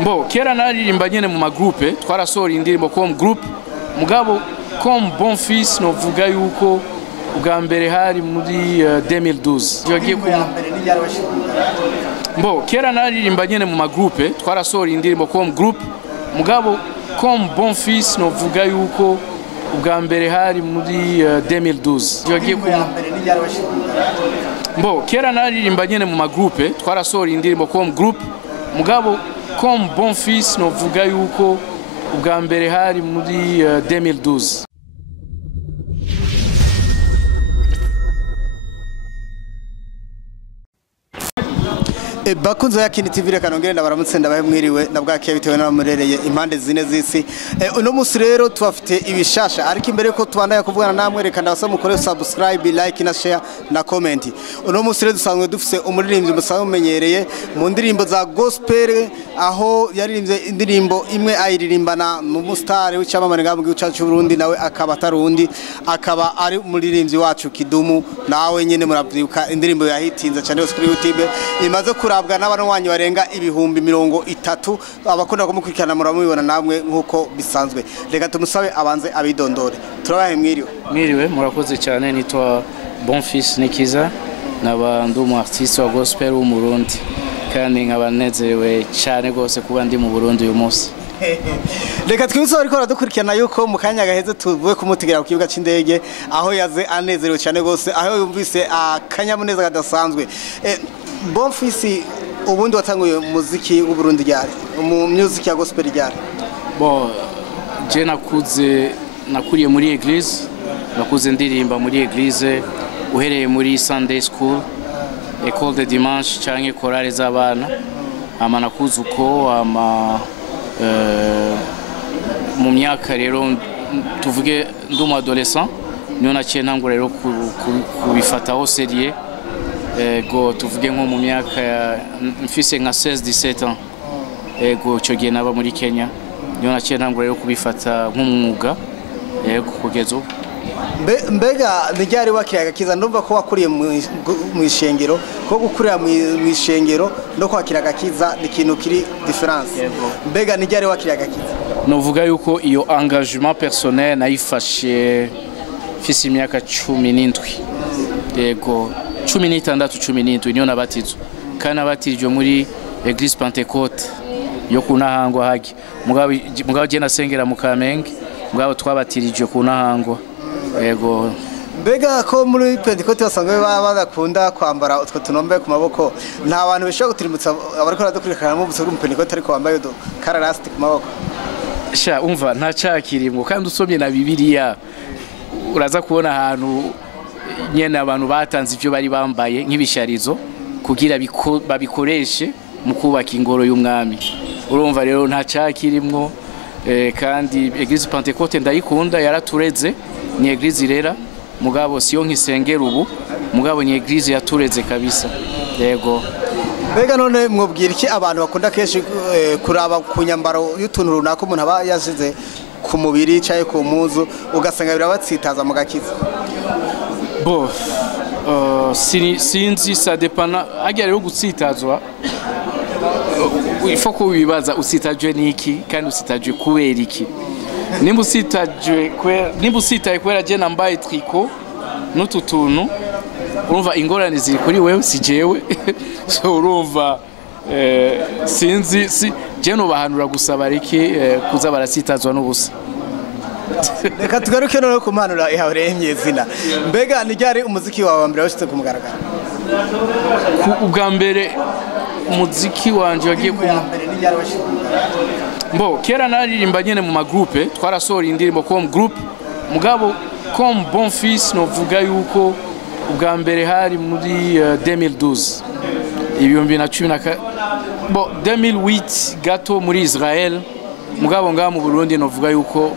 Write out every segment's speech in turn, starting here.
Mbo kera naririmba nyene mu magroupe twarasohora indirimbo comme groupe mugabo comme bon fils no vuga yuko ubwa mbere hari muri 2012 Mbo kera naririmba nyene mu magroupe twarasohora indirimbo comme groupe mugabo comme bon fils no vuga yuko ubwa mbere hari muri 2012 Mbo kera naririmba nyene mu magroupe twarasohora indirimbo comme groupe mugabo comme bon fils no vuga yuko ubwa mbere hari muri 2012 Bakunze ya Kini TV reka nongere ndabaramutse ndabahe mwiriwe nabwakiye bitewe n'abamurereye impande zine z'isi uno musi rero tubafite ibishasha ariko imbere ko tubandanya kuvugana namwe reka ndabasaba mukore subscribe like na share na comment uno musi rero dusanzwe dufise umuririmbyi musanzwe mumenyereye mu ndirimbo za gospel aho yaririmbye indirimbo imwe ayiririmbana n'umustar w'icamamare ngabo gihugu cy'u Burundi nawe akaba atarundi akaba ari umuririmbyi wacu Kidumu nawe nyene muravyuka indirimbo yahitinze cyane kuri YouTube imaze kurabwa n'abanwanyi barenga ibihumbi 30 abakunda kumukurikirana muramubibona namwe nkuko bisanzwe reka tumusabe abanze abidondore turabahe mwiriwe murakoze cyane nitwa Bon Fils Nikiza n'abandu mu artiste wa gospel wo mu Burundi kandi nkabanezerewe cyane gose kuba ndi mu Burundi uyu munsi reka twibutse ariko baradukurikirana yuko mu kanya gaheze tuvuye kumutegera ku kibuga c'indege aho yaze anezerewe cyane gose aho yumvise akanyamuneza kadasanzwe Bon Fils ubundi watanguye muziki w'u Burundi ryari mu music ya gospel ryari bon je nakuriye muri église nakuze ndirimba muri église uhereye muri Sunday school école de dimanche canke chorale z'abana ama nakuze uko ama mu myaka rero tuvuge ndumu adolescent niyo naciye ntangura rero kubifataho sérieux go tuvuge nko mu myaka mfise nka 16-17 ans ego cyo gihe naba muri Kenya niyo naciye ntangura rero kubifata nk'umwuga ego kugeza ubu mbega nijyari wakiraga kiza ndumva ko wakuriye mu ishengero ko gukurira mu ishengero no kwakiraga kiza ikintu kiri difference mbega nijyari wakiraga kiza novuga yuko iyo engagement personnel nayifashe fisi imyaka 17 ego 16 niyo nabatizwa kana batirijwe muri Église Pentecôte yo kunahangwa hagi mugabo je nasengera mu Kamenge mugabo twabatirijwe kunahangwa ego mbega ko muri Pentecôte basangwe badakunda kwambara utwo tunombe ku maboko nta bantu bishaka gutirimbutsa abariko baradukurikirana mu busoro mu Pentecôte ariko bambaye udo kararasti ku maboko sha umva nta cyakirimwo kandi usomye na Bibiliya uraza kubona ahantu nyene abantu batanze ivyo bari bambaye nk'ibisharizo kugira babikoreshe mu kubaka ingoro y'umwami urumva rero nta cyakirimwo kandi Église Pentecôte ndayikunda yaratureze ni Église irera mugabo siyo nkisengera ubu mugabo ni Église yatureze kabisa yego mbega none mwobwira iki abantu bakunda keshi kuraba ku nyambaro y'utuntu runaka umuntu aba yashize ku mubiri cyaye ku muzu ugasanga birabatsitaza mu gakiza bo sinzi ça dépend agiye rero gutsitazwa ifo ko wibaza usitajwe niki kandi usitajwe kubera iki nimba usitaye kubera je nambaye tricot n'ututuntu urumva ingorane ziri kuri wewe si jewe so urumva sinzi je no bahanura gusaba riki kuza barasitazwa n'ubusa reka tugaruke no kumanura ihauremye zina mbega nijyari umuziki wawe mbere washitse kumugaragara ubwa mbere umuziki wanje wagiye mbo kera naririmba nyene mu magroupe twarasohora indirimbo comme groupe mugabo comme Bon Fils no vuga yuko ubwa mbere hari muri 2012 ibihumbi na 10 bo 2008 gato muri Israel mugabo ngaha mu Burundi no vuga yuko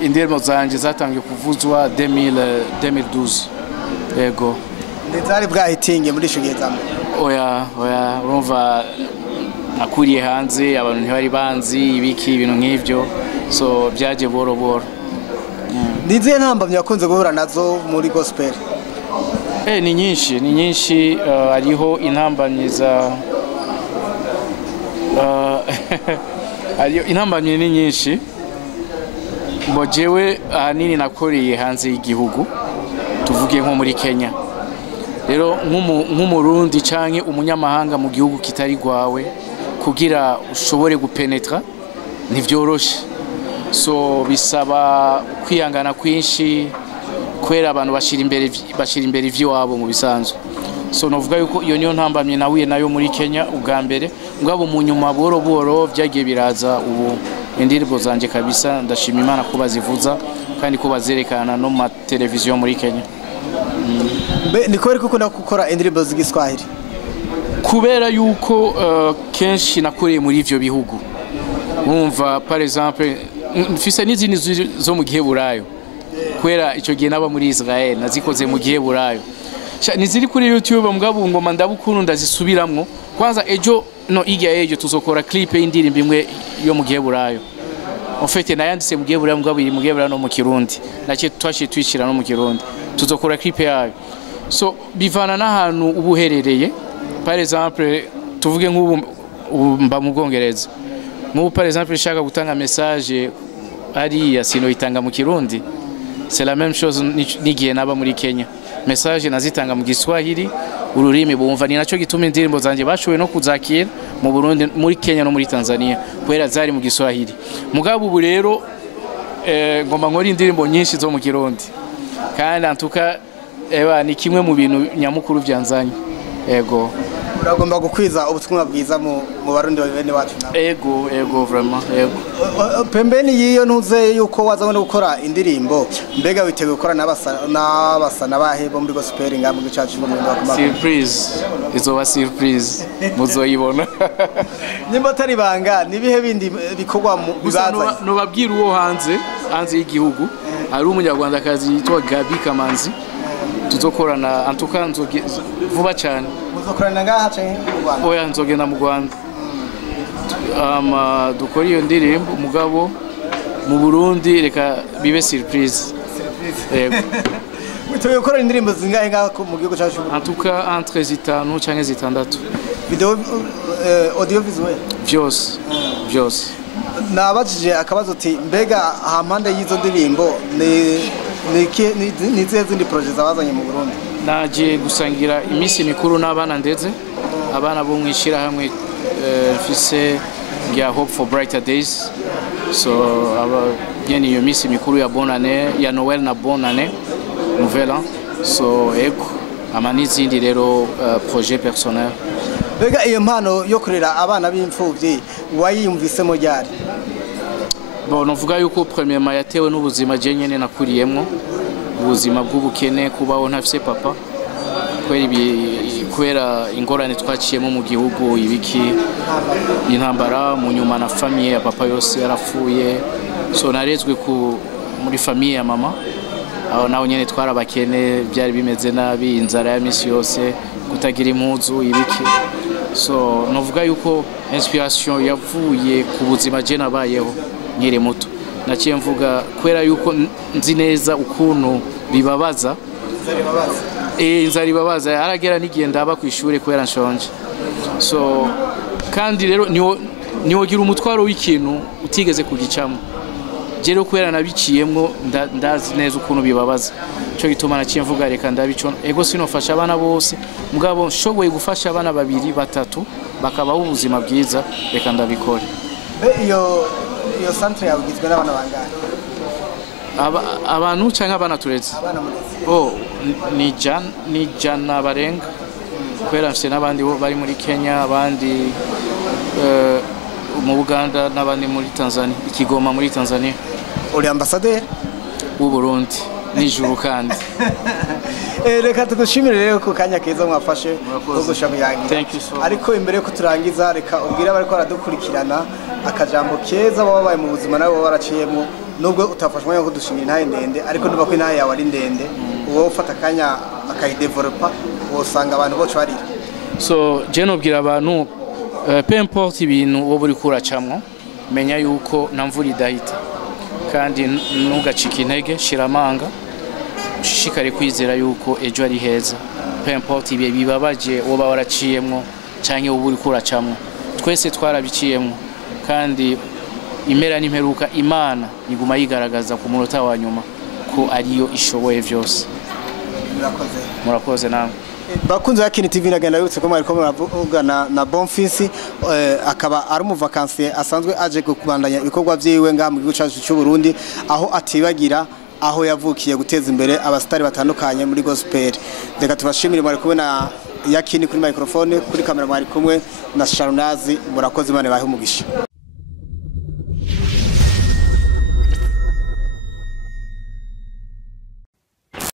indirimbo zanje zatangiye kuvuzwa 2012 yego ndezari bwahitinge muri sho gihe zamwe oya urumva nakuriye hanze abantu ntibari banzi ibiki ibintu nk'ivyo so byaje boro niziye ntambamye yakunze guhura nazo muri gospel ni nyinshi ariho intambamye intambamye ni nyinshi ngo jewe ahanini nakoreye hanze y'igihugu tuvuge nko muri Kenya rero nk'umurundi canke umunyamahanga mu gihugu kitari gwawe kugira ushobore gupenetra ntivyoroshe so bisaba kwihangana kwinshi kwera abantu bashira imbere ivy'iwabo mu bisanzwe so novuga yuko iyo niyo ntambamye nahuye nayo muri Kenya ubwa mbere ngabo mu nyuma boro byagiye biraza ubu indirimbo zanje kabisa ndashima Imana ko bazivuza kandi ko bazerekana no ma televiziyo muri Kenya. Ni kubera ko ukunda gukora indirimbo z'igiswahili kubera yuko kenshi nakuriye muri ivyo bihugu mwumva par exemple mfise n'izindi zo mu Giheburayo kubera ico gihe naba muri Israel nazikoze mu Giheburayo niziri kuri YouTube mugabo ngoma ndabukuru ndazisubiramwo kwanza ejo no igihe ejo tuzokora clip y'indirimbo imwe yo mu Giheburayo en fait nayanditse mu Giheburayo mugabo iri mu Giheburayo no mu Kirundi nace twashiye twishira no mu Kirundi tuzokora clip yayo so bivana n'ahantu ubuherereye par exemple tuvuge nk'ubu mba mu Bwongereza nk'ubu par exemple nshaka gutanga message ari sino itanga mu Kirundi c'est la même chose nigiye naba muri Kenya message nazitanga mu Giswahili ururimi bumva ni naco gituma indirimbo zanje bashowe no kuzakira mu Burundi muri Kenya no muri Tanzania kwera zari mu Giswahili mugabo ubu rero ngomba nkora indirimbo nyinshi zo mu Kirundi kandi antuka ni kimwe mu bintu nyamukuru byanzanye yego uragomba gukwiza ubutumwa bwiza mu barundi bene wacu nawe yego vraiment yego pembeni yiyo ntuze yuko wazabone gukora indirimbo mbega witeguye gukora n'abasana bahe bo muri gospel ngamwe gicacu mu Burundi bakoma surprise izoba surprise muzoyibona nimba tari banga nibihe bindi bikorwa mu bibaza no babwira uwo hanze y'igihugu ari umunyarwandakazi yitwa Gabi Kamanzi tuzokorana antuka vuba cyane muzokorana ngaha cyane mu Rwanda oya nzogenda mu Rwanda dukora iyo ndirimbo mugabo mu Burundi reka bibe surprise yego witeguye gukora indirimbo zingahe ngaha mu gihugu cyacu antuka entre 5 canke 6 video audio visuel vyose nabajije akabazo ati mbega hampande y'izo ndirimbo ni zindi projet zabazanye mu Burundi naje gusangira imisi mikuru n'abana ndeze abana bo mwishira hamwe mfise ya Hope for Brighter Days so bien iyo misi mikuru ya bonne année ya Noël na bonne année nouvelle an so ego amanizindi rero projet personnel mbega iyo mpano yo kurera abana b'imfuvyi wayiyumvisemo ryari bon novuga yuko premièrement yatewe n'ubuzima je nyene nakuriyemwo ubuzima bw'ubukene kubaho ntafise papa kwera ingorane twaciyemo mu gihugu ibiki intambara mu nyuma na famille ya papa yose yarapfuye so narezwe muri famille ya mama aho naho nyene twarabakene byari bimeze nabi inzara ya misi yose kutagira impuzu ibiki so novuga yuko inspiration yavuye ku buzima je nabayeho nkiri muto naciye mvuga kwera yuko nzi neza ukuntu bibabaza inzara ibabaza aragera nigiye ndaba ku ishure kwera nshonje so kandi rero niwo gira umutwaro w'ikintu utigeze kugicamo jero kwera nabiciyemwo ndazi neza ukuntu bibabaza cyo gituma naciye mvuga reka ndabico ego sinofasha abana bose mugabo nshoboye gufasha abana babiri batatu bakabaho ubuzima bwiza reka ndabikora iyo centre yabugizwe n'abana bangahe abantu cyangwa abana turetse ni jana barenga kwera mfite n'abandi bari muri Kenya abandi mu Uganda n'abandi muri Tanzania Ikigoma muri Tanzania uri ambassadeur w'u Burundi nijuru kandi reka tugushimire rero ku kanya keza mwafashe ugushaka yangira ariko imbere ko turangiza reka ubwira bari ko aradukurikirana akajambo keza babaye mu buzima nawe waraciyemo nubwo utafashwe yo kudushimira intaye ndende ariko nuba ko intaye yawe ari ndende uwo ufata kanya akayidevelopa wosanga abantu boce barira so je nobwira abantu peu importe ibintu wo buri kuracamwo menya yuko namvura idahita kandi ntugacika intege shiramanga ushishikare kwizera yuko ejo ari heza peu importe ibihe bibabaje woba waraciyemwo canke wo buri kuracamwo twese twarabiciyemwo kandi impera n'imperuka Imana iguma yigaragaza ku munota wa nyuma ko ariyo ishoboye byose. Murakoze namwe. Bakunze yakini TV nagenda yutse ko mwari ko muravugana na Bonfils akaba ari mu vacances asanzwe aje kubandanya ibikorwa byiwe nga mu gihugu cyacu cy'u Burundi aho atibagira aho yavukiye guteza imbere abastari batandukanye muri gospel. Reka tubashimire mwari kumwe na yakini kuri microphone, kuri kamera mwari kumwe na Sharunazi. Murakoze Imana bahe umugisha.